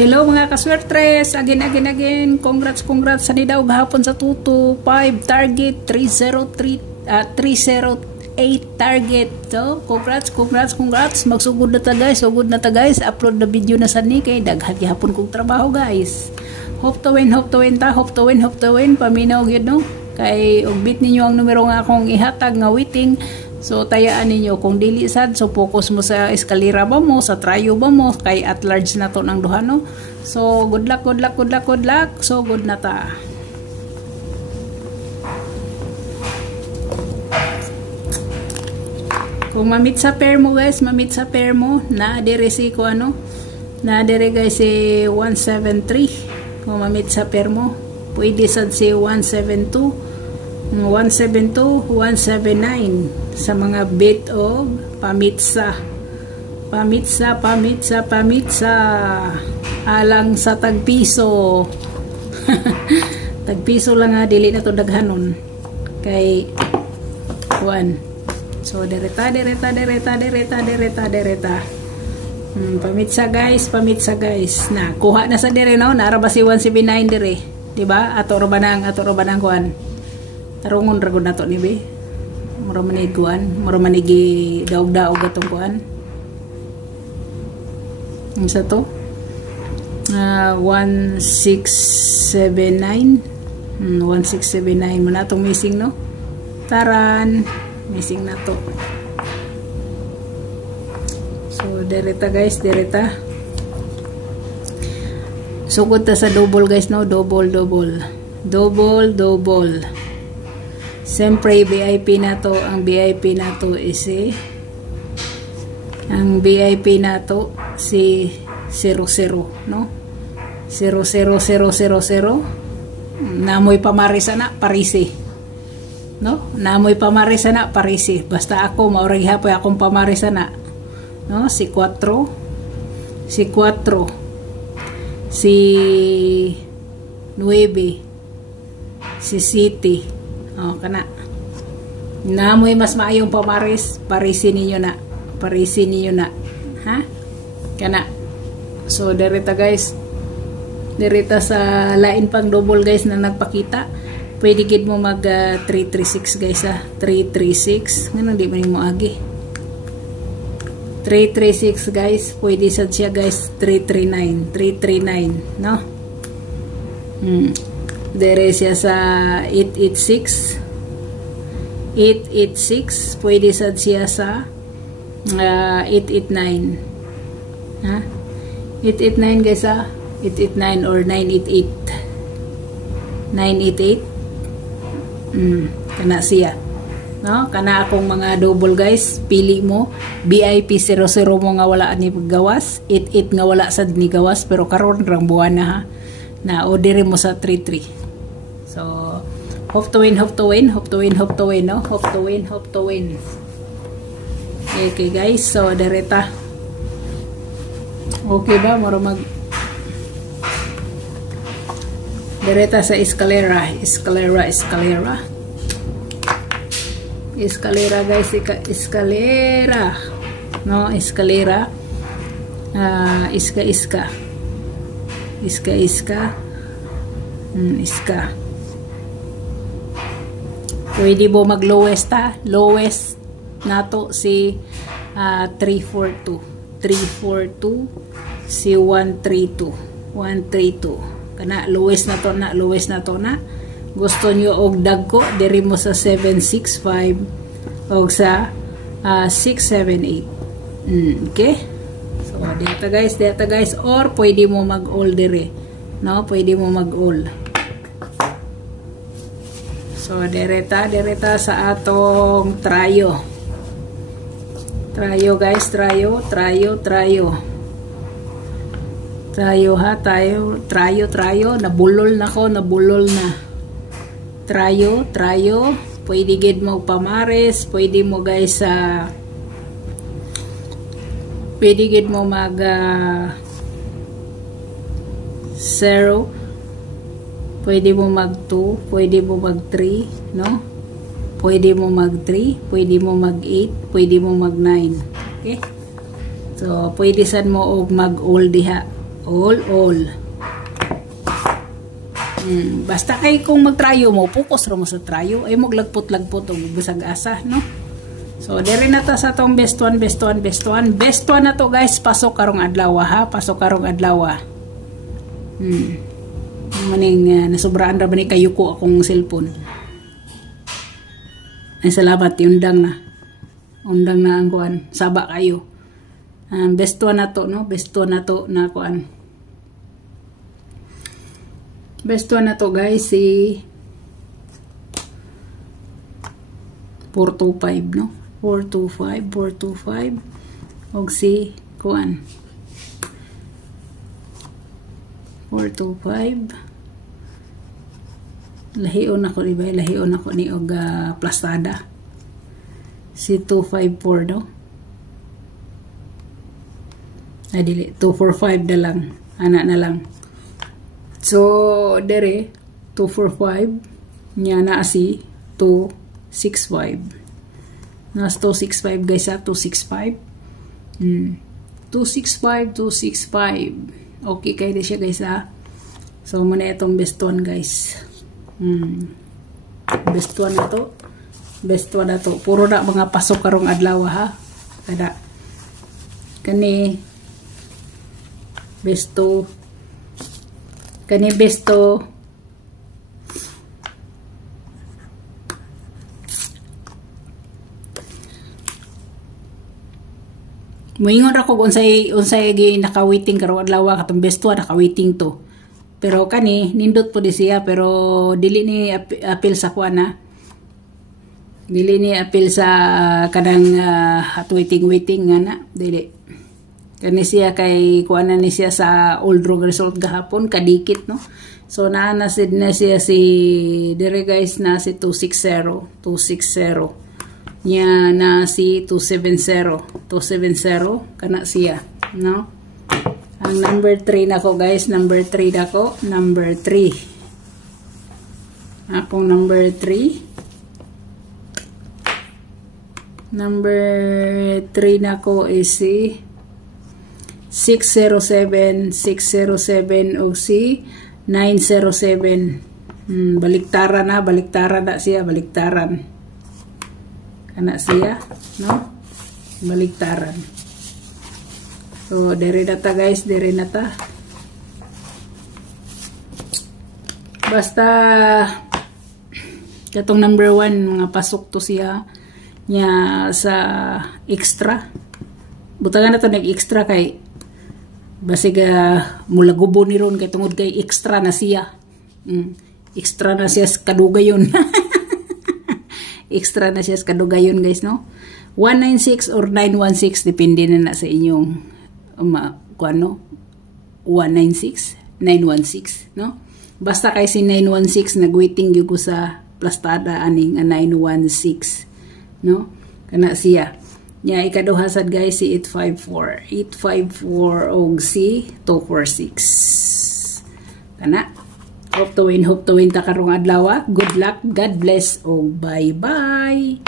Hello mga kaswertres, again, congrats sa nidaw gahapon sa tuto, 5 target, 308 target. So, congrats, magsugod na ta guys, upload na video na sa ni kay daghan gihapon kong trabaho guys. Hope to win, paminaw gyud no. Kay og bit ninyo ang numero nga akong ihatag nga waiting. So tayaan ninyo kung dili sad, so focus mo sa eskalera ba mo, sa tryo ba mo, kay at large na to ng duha no. So good luck. So good na ta. Kung mamit sa pair mo guys, na dire si ko ano, na dire guys si 173. Kung mamit sa pair mo, pwede sad si 172. 172, 179 sa mga bit o pamitsa alang sa tagpiso. Tagpiso lang nga, dili na to daghanon kay 1. So dereta pamitsa guys na kuha na sa dire no, nara ba si 179 dire, di ba? Ato ra ba nang kuan tarungon ragod na to ni be. Mura manig kuan, mura manigi daog-daog atong kuan. Unsa to? 1679. 1679 man atong missing no. Taran, missing na to. So dereta guys, sugod ta sa double guys no, double. Siyempre, VIP na to. Ang VIP na to is ang VIP na to si 00, no? 00000. Namoy pamarisa na parisi. No? Namoy pamarisa na parisi. Basta ako maurag hapoy akong pamarisa na. No? Si 4. Si 9. Si City. Oh, kana. Namoy mas maayong pamaris, parisi ninyo na. Ha? Kana. So, dereta guys. Dereta sa lain pang double guys na nagpakita. Pwede gid mo mag 336 guys ha. 336. Ngano di man mo agi. 336 guys. Pwede sad siya guys. 339, no? Dere siya sa 886 pwede sad siya sa 889 ha, 889 guys ha, 889 or 988 kana siya no, kana akong mga double guys, pili mo VIP 00 mo nga wala ni gawas, 88 nga wala sad ni gawas, pero karon rang buwan na ha, na order mo sa 33. So, hope to win, no? Hope to win. Okay guys, so dereta. Okay ba? Maro dereta sa eskalera guys, eskalera. No, eskalera. Iska. Pwede mo mag lowest ha. Lowest nato si 342 si 132 kana lowest na to na. Gusto nyo og dagko diri mo sa 765 og sa 678. Okay, so data guys, or pwede mo mag all diri no, pwede mo mag all. So, dereta sa atong tryo guys, tryo ha, tryo, nabulol na tryo, pwede gid mo pamares, pwede mo guys pwede gid mo mag 0, pwede mo mag 2, pwede mo mag 3, no? Pwede mo mag 3, pwede mo mag 8, pwede mo mag 9. Okay? So, pwede sad mo og mag all diha. all. Basta kay kung magtrayo mo, focus ra mo sa trayo, ay maglagpot-lagpot o busag asa, no? So, diri na ta sa tong best one. Best one na to guys, pasok karong adlaw ha, pasok karong adlaw. Maning nasubraan ra ba ni kayo ko akong cellphone. Ay salamat, undang na ang kuan, saba kayo. Best one na to, no? Best one na to na kuan. Best one na to guys, si 425, no? 425 og si kuan 425 lahion ako ni og plastada si 254, no? Ay dili 245 na lang, ana na lang. So dere 245 nya na si 265. Nas 265 guys ha, 265. 265. Okay kayo din siya guys ha. So muna itong best one guys. Best one na to. Best one na to. Puro na mga pasok karong adlaw ha. Kada kani besto Moingon ako kung unsay gi naka-waiting karong adlaw katong best one naka-waiting to. Pero kani nindot po di siya pero dili ni appeal sa kuan na. Dili ni appeal sa kanang waiting nga na dili. Kani siya kay kuan na ni siya sa old wrong result gahapon kadikit, no. So na siya si dire guys na si 260 nya na si 270 kana siya, no. Ang number 3 nako guys, number 3 nako, number 3 akong number 3 nako is si 607 og si 907. Baliktaran na siya, baliktaran kana siya, no, baliktaran. So dere na ta guys, dere na ta. Basta katong number 1 mga pasok to siya nya sa extra. Butangan na to nag-extra kay basig mulagubo ni ron kay tungod kay extra na siya. Extra na siya kadugayon. Extra na siya sa kadugayon guys, no. 196 or 916 depende na sa inyong kuano 196 916, no. Basta kay si 916 nagwaiting gyud ko sa plastada aning 916, no. Kana siya nya ikaduha sad guys si 854 og si 246 kana. Hope to win ta karong adlaw. Good luck, God bless, og bye-bye.